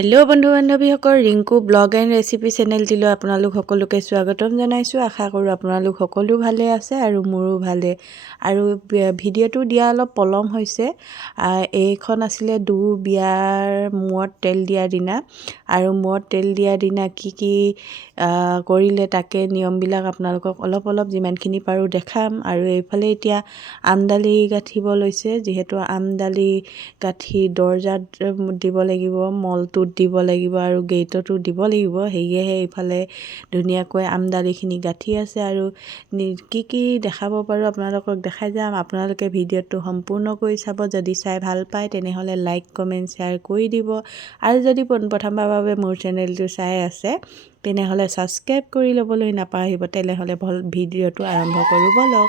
Hello বন্ধু বান্ধৱীসকল Rinku blog and recipe চেনেলটিলৈ আপোনালোক সকলোকে স্বাগতম জনাইছোঁ। আশা কৰোঁ আপোনালোক সকলো ভালে আছে আৰু মোৰো ভালে। আৰু ভিডিঅ'টো দিয়া অলপ পলম হৈছে। এইখন আছিলে দু বিয়াৰ মূৰত তেল দিয়াৰ দিনা। আৰু মূৰত তেল দিয়াৰ দিনা কি কি কৰিলে তাকে নিয়মবিলাক আপোনালোকক অলপ অলপ যিমানখিনি পাৰোঁ দেখাম। আৰু এইফালে এতিয়া আমডালি গাঁঠিব লৈছে। যিহেতু আমডালি গাঁঠি দৰ্জাত দিব লাগিব মলটোত দিব লাগিব আৰু গেটতো দিব লাগিব। সেয়েহে এইফালে ধুনীয়াকৈ আমডালিখিনি গাঁঠি আছে আৰু কি কি দেখাব পাৰোঁ আপোনালোকক দেখাই যাম। আপোনালোকে ভিডিঅ'টো সম্পূৰ্ণকৈ চাব যদি চাই ভাল পায় তেনেহ'লে লাইক কমেণ্ট শ্বেয়াৰ কৰি দিব। আৰু যদি পোনপ্ৰথমবাৰৰ বাবে মোৰ চেনেলটো চাই আছে তেনেহ'লে ছাবস্ক্ৰাইব কৰি ল'বলৈ নাপাহৰিব। তেনেহ'লে ভিডিঅ'টো আৰম্ভ কৰোঁ। ব'লক।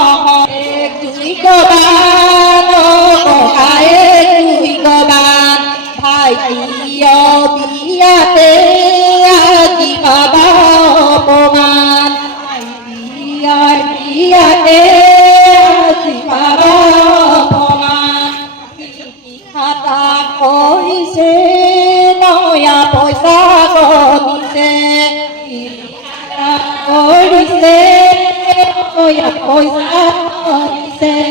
Oye, oye, oye, oye,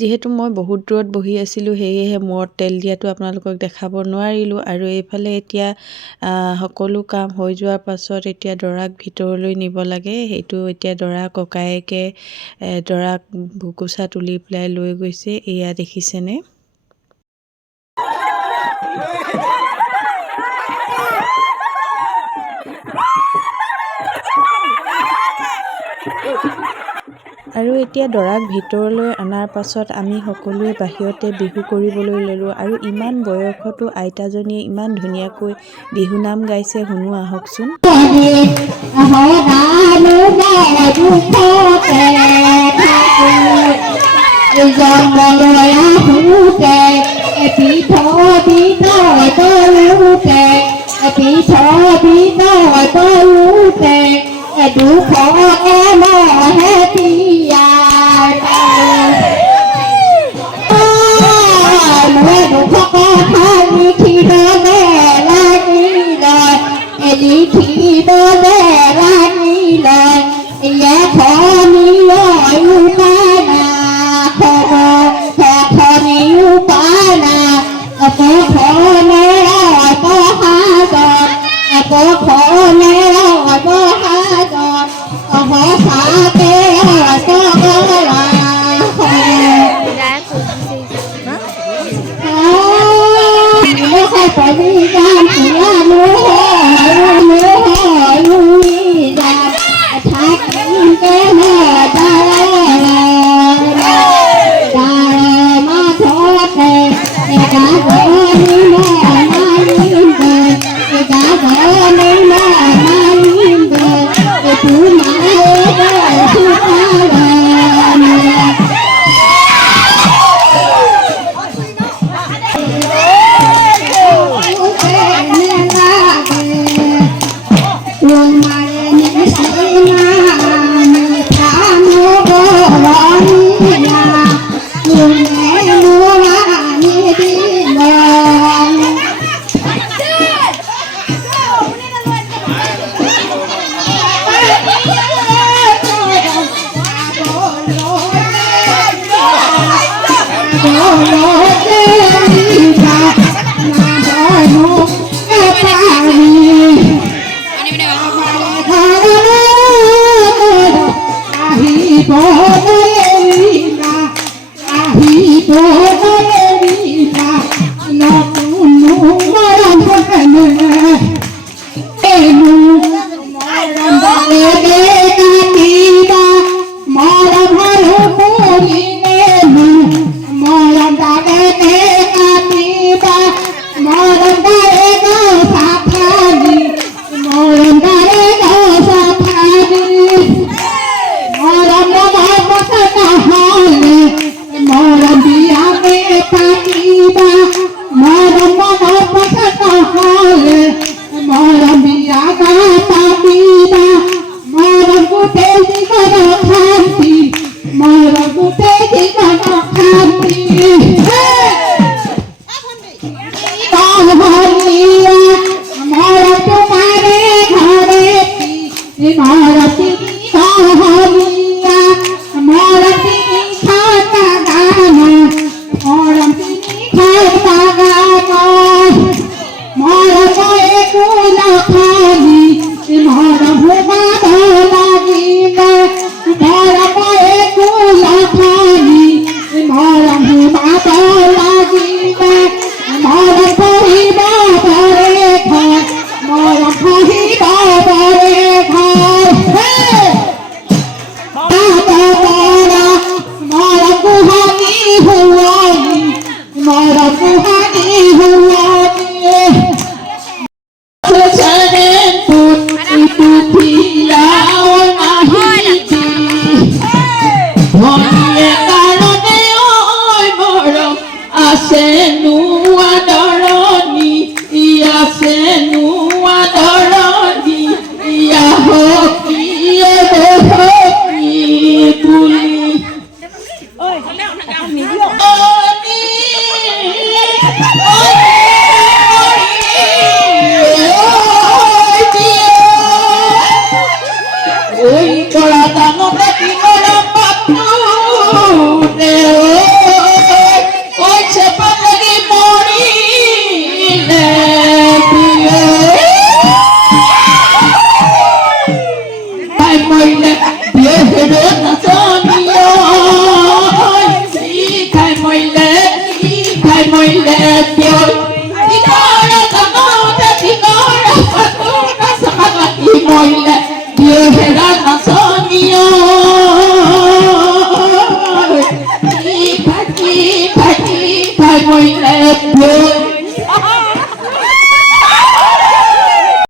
যিহেতু মই বহুত দূৰত বহি আছিলোঁ সেয়েহে মূৰত তেল দিয়াটো আপোনালোকক দেখাব নোৱাৰিলোঁ। আৰু এইফালে এতিয়া সকলো কাম হৈ যোৱাৰ পাছত এতিয়া দৰাক ভিতৰলৈ নিব লাগে। সেইটো এতিয়া দৰা ককায়েকে দৰাক বুকুচা তুলি পেলাই লৈ গৈছে। এয়া দেখিছেনে? আৰু এতিয়া দৰাক ভিতৰলৈ অনাৰ পাছত আমি সকলোৱে বাহিৰতে বিহু কৰিবলৈ ল'লোঁ আৰু ইমান বয়সতো আইতাজনীয়ে ইমান ধুনীয়াকৈ বিহুনাম গাইছে শুনো আহকচোন। ઉપાના અપભોના Om ওই ছড়া দাম